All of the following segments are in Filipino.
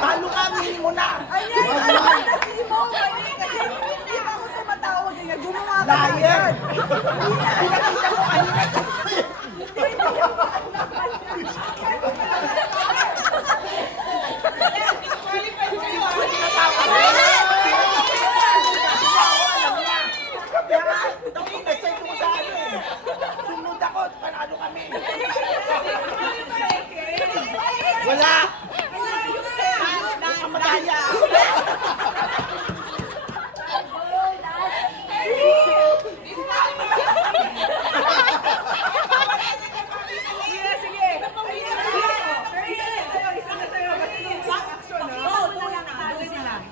Talo ka, mili mo na. Ayan, kasi mo. Kasi hindi pa ako sumatawag. Gumawa ka na yan. Pinakita mo kanina. Sunod ako, panalo kami. Wala! Madaya!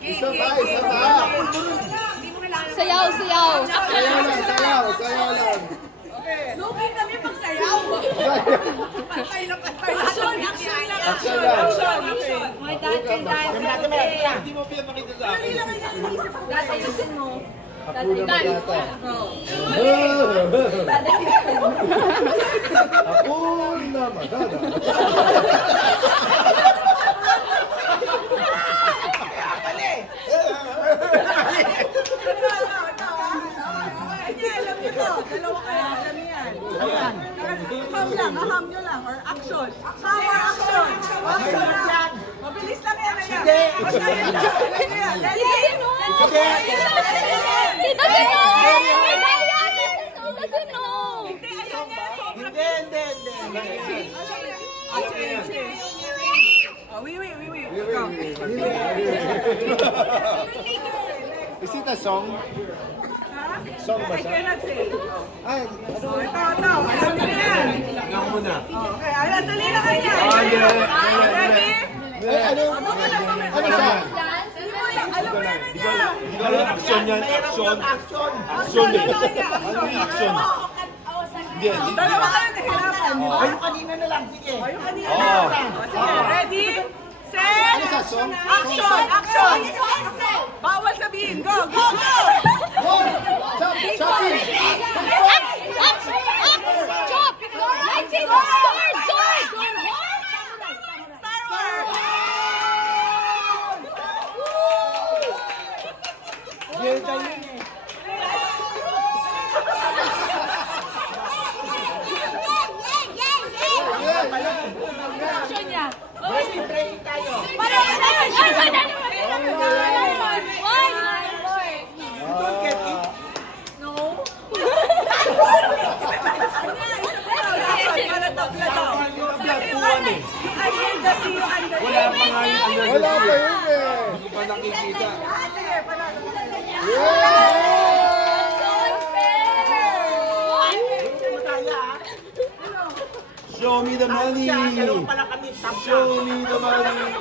Isa pa. Sayaw. Sayaw lang. Lugin kami pagsayaw. Patay na. Action. My dad. Hindi mo pinapakita sa akin. Ayusin mo. Hakuna Matata. Hakuna Matata. Dalawa kayo, alam niyo yan. Aham nyo lang, or action. Power action. Action lang. Mabilis lang yan. Sige. Is it a song? Song ba siya? I cannot say. Ay, Ito. Alam niyo yan. Tingnan mo na. Okay, alam, dali na kanya. Ready? ano siya? Alam mo yan niya. Action yan, action. Action. Action. Dalawa kayo nahirapan. Ayun kanina na lang, sige. Ayun kanina na. Sige, ready? Set. Action. Bawal sabihin. Go. Chop! Wala pa nga yung underdog. Wala pa yun eh. Hindi ko pa nakikita. Show me the money. Show me the money.